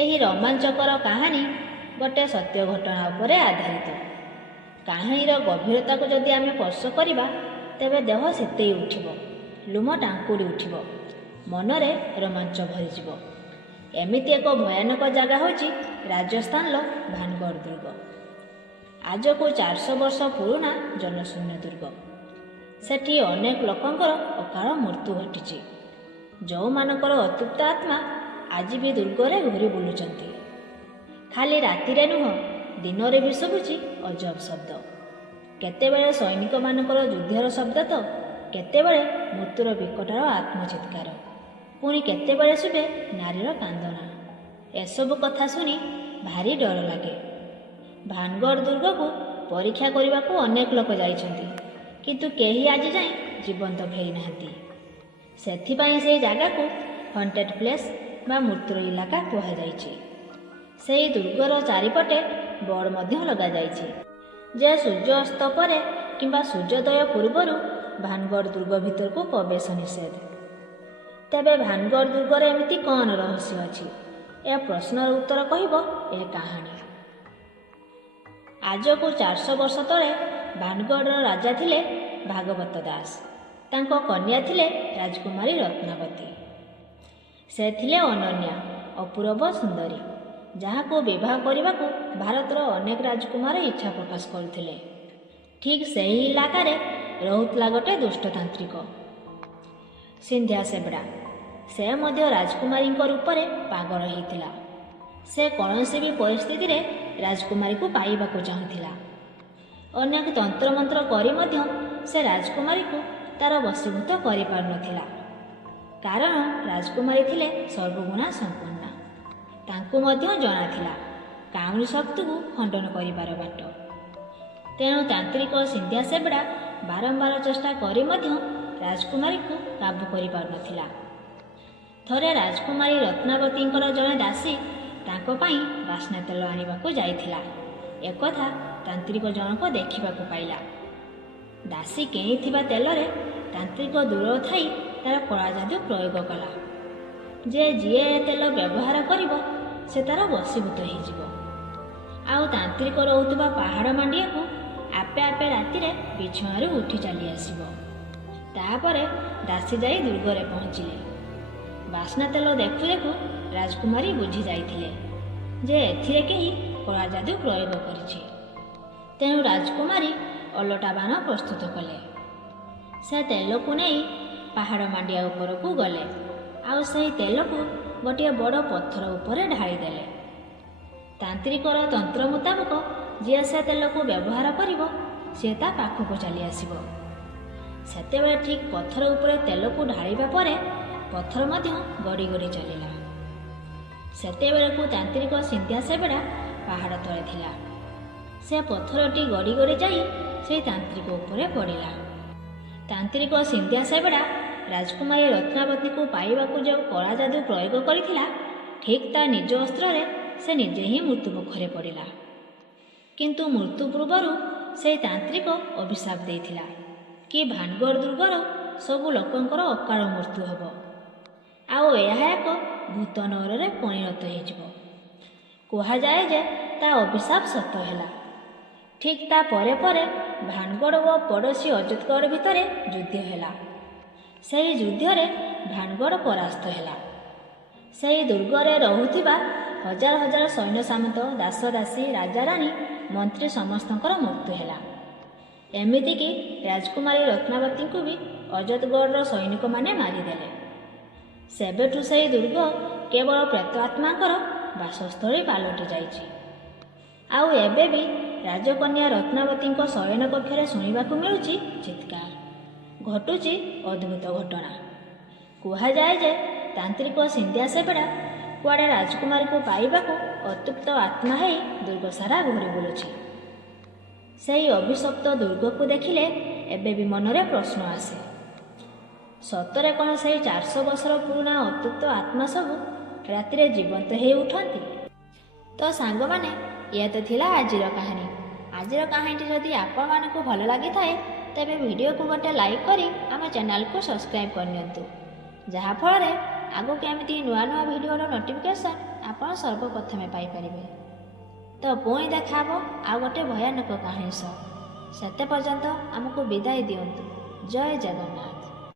ଏହି ରୋମାଞ୍ଚକର କାହାଣୀ ଗୋଟିଏ ସତ୍ୟ ଘଟଣା ଉପରେ ଆଧାରିତ। କାହାଣୀର ଗଭୀରତାକୁ ଯଦି ଆମେ ସ୍ପର୍ଶ କରିବା ତେବେ ଦେହ ଶୀତେଇ ଉଠିବ, ଲୁମ ଟାଙ୍କୁରି ଉଠିବ, ମନରେ ରୋମାଞ୍ଚ ଭରିଯିବ। ଏମିତି ଏକ ଭୟାନକ ଜାଗା ହେଉଛି ରାଜସ୍ଥାନର ଭାନଗଡ଼ ଦୁର୍ଗ। ଆଜକୁ 400 ବର୍ଷ ପୁରୁଣା ଜନଶୂନ୍ୟ ଦୁର୍ଗ। ସେଠି ଅନେକ ଲୋକଙ୍କର ଅକାଳ ମୃତ୍ୟୁ ଘଟିଛି, ଯେଉଁମାନଙ୍କର ଅତୃପ୍ତ ଆତ୍ମା ଆଜି ବି ଦୁର୍ଗରେ ଘୁରି ବୁଲୁଛନ୍ତି। ଖାଲି ରାତିରେ ନୁହଁ, ଦିନରେ ବି ଶୁଭୁଛି ଅଜବ ଶବ୍ଦ। କେତେବେଳେ ସୈନିକମାନଙ୍କର ଯୁଦ୍ଧର ଶବ୍ଦ ତ କେତେବେଳେ ମୃତ୍ୟୁର ବିକଟର ଆତ୍ମଚିତ୍କାର, ପୁଣି କେତେବେଳେ ଶୁଭେ ନାରୀର କାନ୍ଦଣା। ଏସବୁ କଥା ଶୁଣି ଭାରି ଡର ଲାଗେ। ଭାନଗଡ଼ ଦୁର୍ଗକୁ ପରୀକ୍ଷା କରିବାକୁ ଅନେକ ଲୋକ ଯାଇଛନ୍ତି, କିନ୍ତୁ କେହି ଆଜି ଯାଏଁ ଜୀବନ୍ତ ଫେରି ନାହାନ୍ତି। ସେଥିପାଇଁ ସେହି ଜାଗାକୁ ହଣ୍ଟେଡ୍ ପ୍ଲେସ୍ ବା ମୃତ୍ୟୁର ଇଲାକା କୁହାଯାଇଛି। ସେହି ଦୁର୍ଗର ଚାରିପଟେ ବୋର୍ଡ଼ ମଧ୍ୟ ଲଗାଯାଇଛି ଯେ ସୂର୍ଯ୍ୟ ଅସ୍ତ ପରେ କିମ୍ବା ସୂର୍ଯ୍ୟୋଦୟ ପୂର୍ବରୁ ଭାନଗଡ଼ ଦୁର୍ଗ ଭିତରକୁ ପ୍ରବେଶ ନିଷେଧ। ତେବେ ଭାନଗଡ଼ ଦୁର୍ଗରେ ଏମିତି କ'ଣ ରହସ୍ୟ ଅଛି? ଏ ପ୍ରଶ୍ନର ଉତ୍ତର କହିବ ଏ କାହାଣୀ। ଆଜକୁ 400 ବର୍ଷ ତଳେ ଭାନଗଡ଼ର ରାଜା ଥିଲେ ଭାଗବତ ଦାସ। ତାଙ୍କ କନ୍ୟା ଥିଲେ ରାଜକୁମାରୀ ରତ୍ନାବତୀ। ସେ ଥିଲେ ଅନନ୍ୟା, ଅପୂର୍ବ ସୁନ୍ଦରୀ, ଯାହାକୁ ବିବାହ କରିବାକୁ ଭାରତର ଅନେକ ରାଜକୁମାର ଇଚ୍ଛା ପ୍ରକାଶ କରୁଥିଲେ। ଠିକ୍ ସେହି ଇଲାକାରେ ରହୁଥିଲା ଗୋଟିଏ ଦୁଷ୍ଟତାନ୍ତ୍ରିକ, ସିନ୍ଧିଆ ସେବଡ଼ା। ସେ ମଧ୍ୟ ରାଜକୁମାରୀଙ୍କ ରୂପରେ ପାଗଳ ହୋଇଥିଲା। ସେ କୌଣସି ବି ପରିସ୍ଥିତିରେ ରାଜକୁମାରୀକୁ ପାଇବାକୁ ଚାହୁଁଥିଲା। ଅନେକ ତନ୍ତ୍ରମନ୍ତ୍ର କରି ମଧ୍ୟ ସେ ରାଜକୁମାରୀକୁ ତାର ବଶୀଭୂତ କରିପାରୁନଥିଲା, କାରଣ ରାଜକୁମାରୀ ଥିଲେ ସର୍ବଗୁଣା ସମ୍ପନ୍ନା। ତାଙ୍କୁ ମଧ୍ୟ ଜଣାଥିଲା କାଉଁରୀ ଶକ୍ତିକୁ ଖଣ୍ଡନ କରିବାର ବାଟ। ତେଣୁ ତାନ୍ତ୍ରିକ ସିନ୍ଧିଆ ସେବଡ଼ା ବାରମ୍ବାର ଚେଷ୍ଟା କରି ମଧ୍ୟ ରାଜକୁମାରୀକୁ କାବୁ କରିପାରୁନଥିଲା। ଥରେ ରାଜକୁମାରୀ ରତ୍ନାବତୀଙ୍କର ଜଣେ ଦାସୀ ତାଙ୍କ ପାଇଁ ବାସ୍ନା ତେଲ ଆଣିବାକୁ ଯାଇଥିଲା। ଏକଥା ତାନ୍ତ୍ରିକ ଜଣକ ଦେଖିବାକୁ ପାଇଲା। ଦାସୀ କିଣିଥିବା ତେଲରେ ତାନ୍ତ୍ରିକ ଦୂର ଥାଇ ତାର କଳା ଯାଦୁ ପ୍ରୟୋଗ କଲା ଯେ ଯିଏ ଏ ତେଲ ବ୍ୟବହାର କରିବ ସେ ତାର ବଶୀଭୂତ ହୋଇଯିବ, ଆଉ ତାନ୍ତ୍ରିକ ରହୁଥିବା ପାହାଡ଼ ମାଣ୍ଡିଆକୁ ଆପେ ଆପେ ରାତିରେ ବିଛଣାରୁ ଉଠି ଚାଲି ଆସିବ। ତାପରେ ଦାସୀ ଯାଇ ଦୁର୍ଗରେ ପହଞ୍ଚିଲେ। ବାସ୍ନା ତେଲ ଦେଖୁ ଦେଖୁ ରାଜକୁମାରୀ ବୁଝି ଯାଇଥିଲେ ଯେ ଏଥିରେ କେହି କଳା ଯାଦୁ ପ୍ରୟୋଗ କରିଛି। ତେଣୁ ରାଜକୁମାରୀ ଓଲଟା ବାଣ ପ୍ରସ୍ତୁତ କଲେ। ସେ ତେଲକୁ ନେଇ ପାହାଡ଼ ମାଣ୍ଡିଆ ଉପରକୁ ଗଲେ, ଆଉ ସେହି ତେଲକୁ ଗୋଟିଏ ବଡ଼ ପଥର ଉପରେ ଢାଳିଦେଲେ। ତାନ୍ତ୍ରିକର ତନ୍ତ୍ର ମୁତାବକ ଯିଏ ସେ ତେଲକୁ ବ୍ୟବହାର କରିବ ସିଏ ତା ପାଖକୁ ଚାଲି ଆସିବ। ସେତେବେଳେ ଠିକ୍ ପଥର ଉପରେ ତେଲକୁ ଢାଳିବା ପରେ ପଥର ମଧ୍ୟ ଗଡ଼ି ଗଡ଼ି ଚାଲିଲା। ସେତେବେଳକୁ ତାନ୍ତ୍ରିକ ସିନ୍ଧିଆ ସେବଡ଼ା ପାହାଡ଼ ତଳେ ଥିଲା। ସେ ପଥରଟି ଗଡ଼ି ଗଡ଼ି ଯାଇ ସେହି ତାନ୍ତ୍ରିକ ଉପରେ ପଡ଼ିଲା। ତାନ୍ତ୍ରିକ ସିନ୍ଧିଆ ସେବଡ଼ା ରାଜକୁମାରୀ ରତ୍ନାବତୀକୁ ପାଇବାକୁ ଯେଉଁ କଳା ଯାଦୁ ପ୍ରୟୋଗ କରିଥିଲା, ଠିକ୍ ତା ନିଜ ଅସ୍ତ୍ରରେ ସେ ନିଜେ ହିଁ ମୃତ୍ୟୁ ମୁଖରେ ପଡ଼ିଲା। କିନ୍ତୁ ମୃତ୍ୟୁ ପୂର୍ବରୁ ସେହି ତାନ୍ତ୍ରିକ ଅଭିଶାପ ଦେଇଥିଲା କି ଭାନଗଡ଼ ଦୁର୍ଗର ସବୁ ଲୋକଙ୍କର ଅକାଳ ମୃତ୍ୟୁ ହେବ, ଆଉ ଏହା ଏକ ଭୂତ ନଅରରେ ପରିଣତ ହୋଇଯିବ। କୁହାଯାଏ ଯେ ତା ଅଭିଶାପ ସତ ହେଲା। ଠିକ୍ ତା ପରେ ପରେ ଭାନଗଡ଼ ଓ ପଡ଼ୋଶୀ ଅଜିତଗଡ଼ ଭିତରେ ଯୁଦ୍ଧ ହେଲା। ସେହି ଯୁଦ୍ଧରେ ଭାନଗଡ଼ ପରାସ୍ତ ହେଲା। ସେହି ଦୁର୍ଗରେ ରହୁଥିବା ହଜାର ହଜାର ସୈନ୍ୟ ସାମନ୍ତ, ଦାସ ଦାସୀ, ରାଜାରାଣୀ, ମନ୍ତ୍ରୀ ସମସ୍ତଙ୍କର ମୃତ୍ୟୁ ହେଲା। ଏମିତିକି ରାଜକୁମାରୀ ରତ୍ନାବତୀଙ୍କୁ ବି ଅଜିତଗଡ଼ର ସୈନିକମାନେ ମାରିଦେଲେ। ସେବେଠୁ ସେହି ଦୁର୍ଗ କେବଳ ପ୍ରେତ ଆତ୍ମାଙ୍କର ବାସସ୍ଥଳୀ ପାଲଟି ଯାଇଛି। ଆଉ ଏବେ ବି ରାଜକନ୍ୟା ରତ୍ନାବତୀଙ୍କ ଶୟନ କକ୍ଷରେ ଶୁଣିବାକୁ ମିଳୁଛି ଚିତ୍କାର। ଘଟୁଛି ଅଦ୍ଭୁତ ଘଟଣା। କୁହାଯାଏ ଯେ ତାନ୍ତ୍ରିକ ସିନ୍ଧିଆ ସେବଡ଼ା କୁଆଡ଼େ ରାଜକୁମାରୀକୁ ପାଇବାକୁ ଅତୃପ୍ତ ଆତ୍ମା ହେଇ ଦୁର୍ଗ ସାରା ଘୁରି ବୁଲୁଛି। ସେହି ଅଭିଶପ୍ତ ଦୁର୍ଗକୁ ଦେଖିଲେ ଏବେ ବି ମନରେ ପ୍ରଶ୍ନ ଆସେ, ସତରେ କ'ଣ ସେହି 400 ବର୍ଷର ପୁରୁଣା ଅତୃପ୍ତ ଆତ୍ମା ସବୁ ରାତିରେ ଜୀବନ୍ତ ହେଇ ଉଠନ୍ତି? ତ ସାଙ୍ଗମାନେ, ଇଏ ତ ଥିଲା ଆଜିର କାହାଣୀ। ଆଜିର କାହାଣୀଟି ଯଦି ଆପଣମାନଙ୍କୁ ଭଲ ଲାଗିଥାଏ ତେବେ ଭିଡ଼ିଓକୁ ଗୋଟେ ଲାଇକ୍ କରି ଆମ ଚ୍ୟାନେଲକୁ ସବସ୍କ୍ରାଇବ୍ କରିନିଅନ୍ତୁ, ଯାହାଫଳରେ ଆଗକୁ ଏମିତି ନୂଆ ନୂଆ ଭିଡ଼ିଓର ନୋଟିଫିକେସନ୍ ଆପଣ ସର୍ବପ୍ରଥମେ ପାଇପାରିବେ। ତ ପୁଣି ଦେଖା ହେବ ଆଉ ଗୋଟେ ଭୟାନକ କାହାଣୀ ସହ। ସେତେ ପର୍ଯ୍ୟନ୍ତ ଆମକୁ ବିଦାୟ ଦିଅନ୍ତୁ। ଜୟ ଜଗନ୍ନାଥ।